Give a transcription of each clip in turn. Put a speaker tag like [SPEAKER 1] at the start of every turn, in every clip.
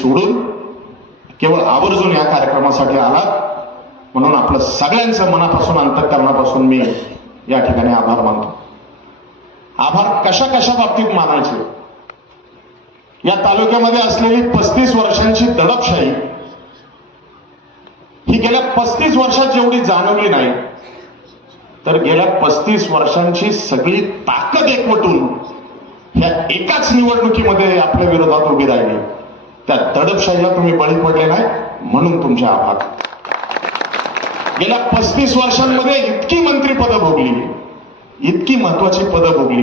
[SPEAKER 1] सोडून केवळ आवर्जून या कार्यक्रमासाठी आलात. म्हणून आपलं सगळ्यांचं मनापासून अंतकरणापासून मी या ठिकाणी आभार मानतो. आभार कशा कशा बाबतीत मानायचे? या तालुक्यामध्ये असलेली पस्तीस वर्षांची दडपशाही ही गेल्या पस्तीस वर्षात जेवढी जाणवली नाही तर गेल्या पस्तीस वर्षांची सगळी ताकद एकवटून ह्या एकाच निवडणुकीमध्ये आपल्या विरोधात उभी राहिली. त्या तडपशाहीला तुम्ही बळी पडले नाही म्हणून तुमचे आभार गेल्या पस्तीस वर्षांमध्ये इतकी मंत्री पद भोगली. इतकी महत्वाची पदं भोगली.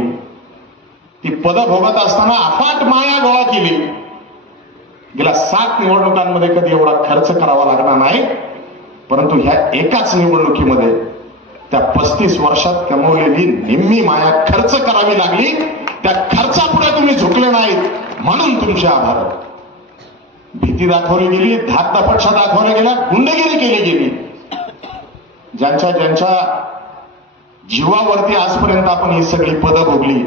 [SPEAKER 1] ती पदं भोगत असताना अफाट माया गोळा केली. गेल्या सात निवडणुकांमध्ये कधी एवढा खर्च करावा लागणार नाही परंतु ह्या एकाच निवडणुकीमध्ये त्या पस्तीस वर्षात कमवलेली निम्मी माया खर्च करावी लागली. त्या खर्चापुढे तुम्ही झुकले नाहीत म्हणून तुमचे आभार. भीती दाखवली गेली धाक दपक्षा दाखवल्या गेल्या गुंडगिरी केली गेली. ज्यांच्या ज्यांच्या जीवावरती आजपर्यंत आपण ही सगळी पदं भोगली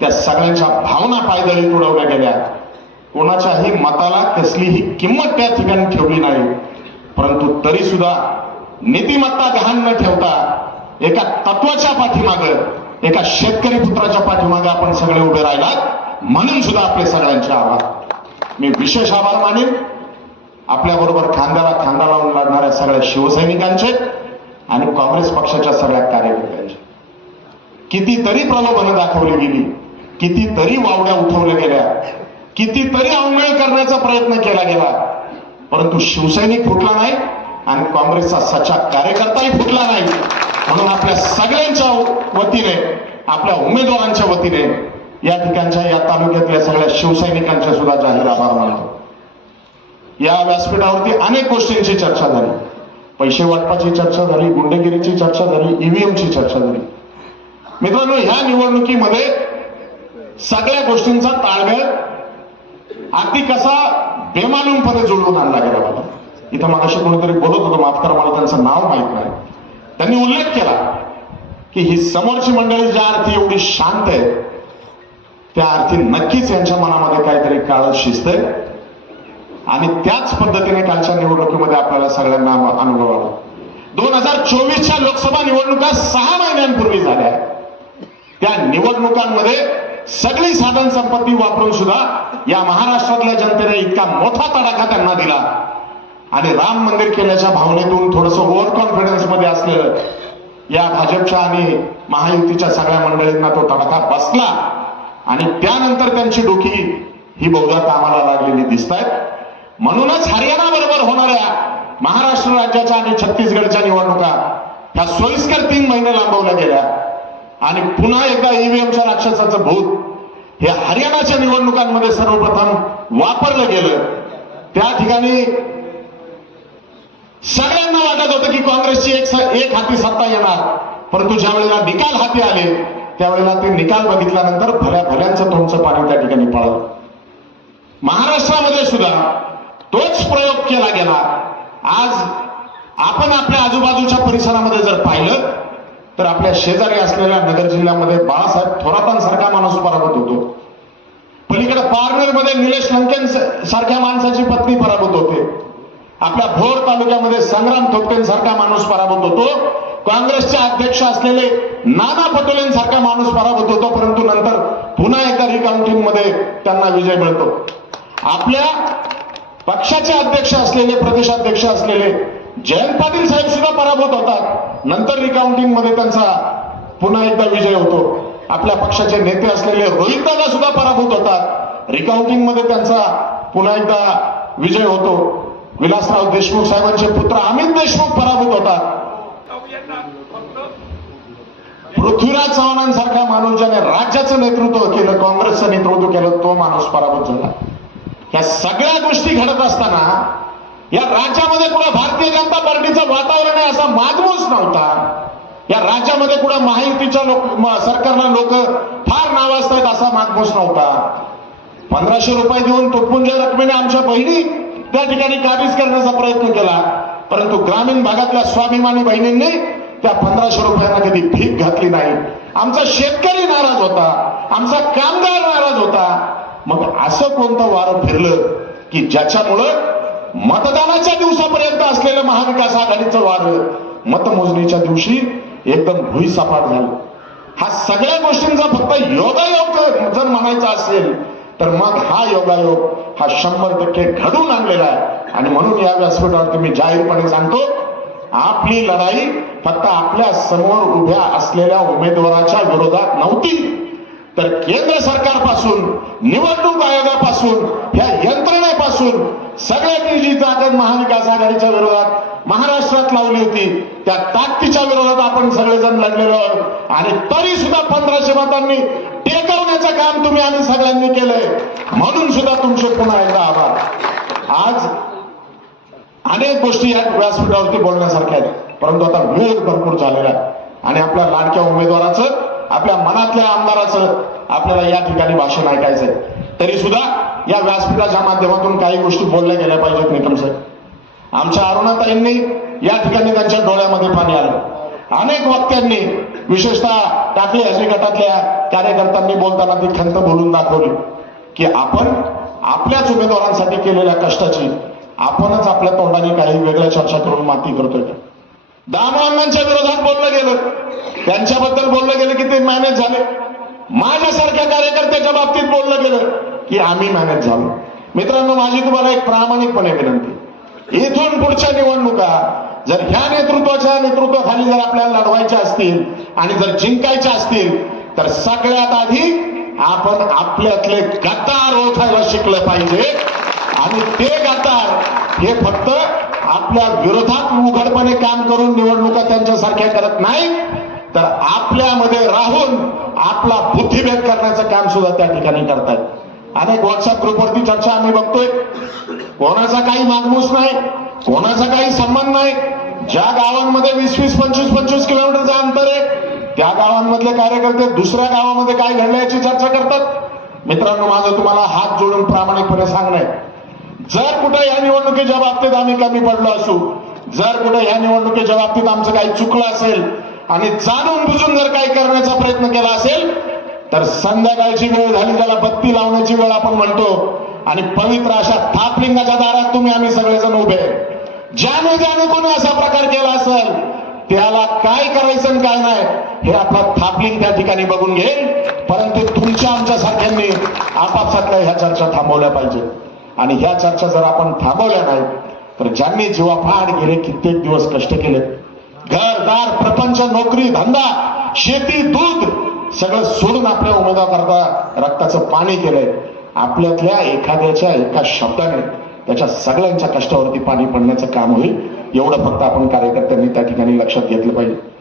[SPEAKER 1] त्या सगळ्यांच्या भावना पायदळी तुडवल्या गेल्या. कोणाच्याही मताला कसलीही किंमत त्या ठिकाणी ठेवली नाही. परंतु तरी सुद्धा नीतिमत्ता गहाण न ठेवता एका तत्वाच्या पाठीमाग एका शेतकरी पुत्राच्या पाठीमागे आपण सगळे उभे राहिलात म्हणून सुद्धा आपले सगळ्यांचे आभार. मी विशेष आभार मानेन. आपल्या बरोबर खांद्याला खांदा लावून लढणाऱ्या सगळ्या शिवसैनिकांचे आणि काँग्रेस पक्षाच्या सगळ्या कार्यकर्त्यांचे. कितीतरी प्रलोभनं दाखवली गेली. कितीतरी वावड्या उठवल्या गेल्या. कितीतरी अवमेळ करण्याचा प्रयत्न केला गेला. परंतु शिवसैनिक फुटला नाही आणि काँग्रेसचा सच्चा कार्यकर्ताही फुटला नाही. म्हणून आपल्या सगळ्यांच्या वतीने आपल्या उमेदवारांच्या वतीने या ठिकाणच्या या तालुक्यातल्या सगळ्या शिवसैनिकांच्या सुद्धा जाहीर आभार मानतो. या व्यासपीठावरती अनेक गोष्टींची चर्चा झाली. पैसे वाटपाची चर्चा झाली गुंडगिरीची चर्चा झाली ईव्हीएमची चर्चा झाली. मित्रांनो ह्या निवडणुकीमध्ये सगळ्या गोष्टींचा ताळमेळ अगदी कसा बेमालूमपणे जुळवून आणला गेला मला इथं मगाशी कोणीतरी बोलत होतं माफ करा मला त्यांचं नाव माहीत नाही. त्यांनी उल्लेख केला की ही समोरची मंडळी ज्या अर्थी एवढी शांत आहे त्या अर्थी नक्कीच यांच्या मनामध्ये काहीतरी काळ शिस्त आणि त्याच पद्धतीने कालच्या निवडणुकीमध्ये आपल्याला सगळ्यांना अनुभव आला. दोन हजार चोवीसच्या लोकसभा निवडणुका सहा महिन्यांपूर्वी झाल्या. त्या निवडणुकांमध्ये सगळी साधन संपत्ती वापरून सुद्धा या महाराष्ट्रातल्या जनतेने इतका मोठा तडाखा त्यांना दिला. आणि राम मंदिर केल्याच्या भावनेतून थोडस ओव्हर कॉन्फिडन्समध्ये असलेलं या भाजपच्या आणि महायुतीच्या सगळ्या मंडळींना तो तडाखा बसला. आणि त्यानंतर त्यांची डोकी ही बहुधा कामाला लागलेली दिसत आहेत म्हणूनच हरियाणा बरोबर होणाऱ्या महाराष्ट्र राज्याच्या आणि छत्तीसगडच्या निवडणुका ह्या सोयीस्कर तीन महिने लांबवल्या गेल्या. आणि पुन्हा एकदा ईव्हीएमच्या राक्षसाचं भूत हे हरियाणाच्या निवडणुकांमध्ये सर्वप्रथम वापरलं गेलं. त्या ठिकाणी सगळ्यांना वाटत होतं की काँग्रेसची एक एक हाती सत्ता येणार. परंतु ज्या वेळेला निकाल हाती आले त्यावेळेला ते निकाल बघितल्यानंतर भल्या भल्यांचं तोंडचं पाणी त्या ठिकाणी पळालं महाराष्ट्रामध्ये सुद्धा तोच प्रयोग केला गेला. आज आपण आपल्या आजूबाजूच्या परिसरामध्ये जर पाहिलं तर आपल्या शेजारी असलेल्या नगर जिल्ह्यामध्ये बाळासाहेब थोरातांसारखा माणूस पराभूत होतो. पलीकडे पारनेरमध्ये निलेश लंकेन सारख्या माणसाची पत्नी पराभूत होते. आपल्या भोर तालुक्यामध्ये संग्राम थोपटेंसारखा माणूस पराभूत होतो. काँग्रेसचे अध्यक्ष असलेले नाना पटोलेंसारखा माणूस पराभूत होतो परंतु नंतर पुन्हा एकदा रिकाउंटिंगमध्ये त्यांना विजय मिळतो. आपल्या पक्षाचे अध्यक्ष असलेले प्रदेशाध्यक्ष असलेले जयंत पाटील साहेब सुद्धा पराभूत होतात. नंतर रिकाउंटिंगमध्ये त्यांचा पुन्हा एकदा विजय होतो. आपल्या पक्षाचे नेते असलेले रोहित दादा सुद्धा पराभूत होतात. रिकाउंटिंगमध्ये त्यांचा पुन्हा एकदा विजय होतो. विलासराव देशमुख साहेबांचे पुत्र अमित देशमुख पराभूत होतात. पृथ्वीराज चव्हाणांसारख्या माणूस ज्याने राज्याचं नेतृत्व केलं काँग्रेसचं नेतृत्व केलं तो माणूस पराभूत झाला. या सगळ्या गोष्टी घडत असताना या राज्यामध्ये कुठं भारतीय जनता पार्टीचं वातावरण आहे असा माजमूस नव्हता. या राज्यामध्ये कुठं महायुतीच्या लोक सरकारला लोक फार नावाजत आहेत असा माजमूस नव्हता. पंधराशे रुपये देऊन तुटपुंजा रकमेने आमच्या बहिणी त्या ठिकाणी काबीज करण्याचा प्रयत्न केला. परंतु ग्रामीण भागातल्या स्वाभिमानी बहिणींनी त्या पंधराशे रुपयांना कधी भीक घातली नाही. आमचा शेतकरी नाराज होता. आमचा कामगार नाराज होता. मग असं कोणतं वारं फिरलं की ज्याच्यामुळं मतदानाच्या दिवसापर्यंत असलेलं महाविकास आघाडीचं वारं मतमोजणीच्या दिवशी एकदम भुईसपाट झालं. हा सगळ्या गोष्टींचा फक्त योगायोग जर म्हणायचा असेल तर मग हा योगायोग हा शंभर टक्के घडून आणलेला आहे. आणि म्हणून या व्यासपीठावर मी जाहीरपणे सांगतो आपली लढाई फक्त आपल्यासमोर उभ्या असलेल्या उमेदवाराच्या विरोधात नव्हती. तर केंद्र सरकारपासून निवडणूक आयोगापासून ह्या यंत्रणेपासून सगळ्यांनी जी ताकद महाविकास आघाडीच्या विरोधात महाराष्ट्रात लावली होती त्या ताकदीच्या विरोधात आपण सगळेजण लढलेलो आहोत. आणि तरी सुद्धा पंधराशे मतांनी टेकवण्याचं काम तुम्ही आम्ही सगळ्यांनी केलंय. म्हणून सुद्धा तुमचे पुन्हा एकदा आभार. आज अनेक गोष्टी या व्यासपीठावरती बोलण्यासारख्या आहेत. परंतु आता वेळ भरपूर झालेला आहे. आणि आपल्या लाडक्या उमेदवाराचं आपल्या मनातल्या आमदाराचं आपल्याला या ठिकाणी भाषण ऐकायचंय. तरी सुद्धा या व्यासपीठाच्या माध्यमातून काही गोष्टी बोलल्या गेल्या पाहिजेत निकम साहेब. आमच्या अरुणाताईंनी या ठिकाणी त्यांच्या डोळ्यामध्ये पाणी आलं. अनेक वक्त्यांनी विशेषतः टाकळी हजी गटातल्या कार्यकर्त्यांनी बोलताना ती खंत बोलून दाखवली की आपण आपल्याच उमेदवारांसाठी केलेल्या कष्टाची आपणच आपल्या तोंडाने काही वेगळ्या चर्चा करून माती करतोय दानवांच्या विरोधात बोललं गेलं. त्यांच्याबद्दल बोललं गेलं की ते मॅनेज झाले. माझ्यासारख्या कार्यकर्त्याच्या बाबतीत बोललं गेलं की आम्ही मॅनेज झालो. मित्रांनो माझी तुम्हाला एक प्रामाणिकपणे विनंती. इथून पुढच्या निवडणुका जर ह्या नेतृत्वाच्या नेतृत्वाखाली जर आपल्याला लढवायच्या असतील आणि जर जिंकायच्या असतील तर सगळ्यात आधी आपण आपल्यातले गद्दार ओळखायला शिकलं पाहिजे. आणि ते गद्दार हे फक्त आपल्या विरोधात उघडपणे काम करून निवडणुका त्यांच्यासारख्या करत नाही तर आपल्यामध्ये राहून आपला बुद्धिभेद करण्याचं काम सुद्धा त्या ठिकाणी करतायत. अनेक व्हॉट्सअप ग्रुपवरती चर्चा आम्ही बघतोय. कोणाचा काही मागमूस नाही कोणाचा काही संबंध नाही. ज्या गावांमध्ये वीस वीस पंचवीस पंचवीस किलोमीटरचं अंतर आहे त्या गावांमधले कार्यकर्ते दुसऱ्या गावामध्ये काय घडलं याची चर्चा करतात. मित्रांनो माझं तुम्हाला हात जोडून प्रामाणिकपणे सांगणं आहे. जर कुठं या निवडणुकीच्या बाबतीत आम्ही कमी पडलो असू जर कुठं या निवडणुकीच्या बाबतीत आमचं काही चुकलं असेल आणि जाणून बुजून जर काही करण्याचा प्रयत्न केला असेल तर संध्याकाळची वेळ झाली त्याला बत्ती लावण्याची वेळ आपण म्हणतो आणि पवित्र अशा थापलिंगाच्या दारात तुम्ही आम्ही सगळेजण उभे ज्याने ज्याने कोणी असा प्रकार केला असेल त्याला काय करायचं आणि काय नाही हे आपला थापलिंग त्या ठिकाणी बघून घेईल. परंतु तुमच्या आमच्या सारख्यांनी आपापसातल्या ह्या चर्चा थांबवल्या पाहिजे आणि ह्या चर्चा जर आपण थांबवल्या नाही तर ज्यांनी जीवाफाड गेले कित्येक दिवस कष्ट केले. घरदार प्रपंच नोकरी धंदा शेती दूध सगळं सोडून आपल्या उमेदवार करता रक्ताचं पाणी केलंय. आपल्यातल्या एखाद्याच्या एका शब्दाने त्याच्या सगळ्यांच्या कष्टावरती पाणी पडण्याचं काम होईल. एवढं फक्त आपण कार्यकर्त्यांनी त्या ठिकाणी लक्षात घेतलं पाहिजे.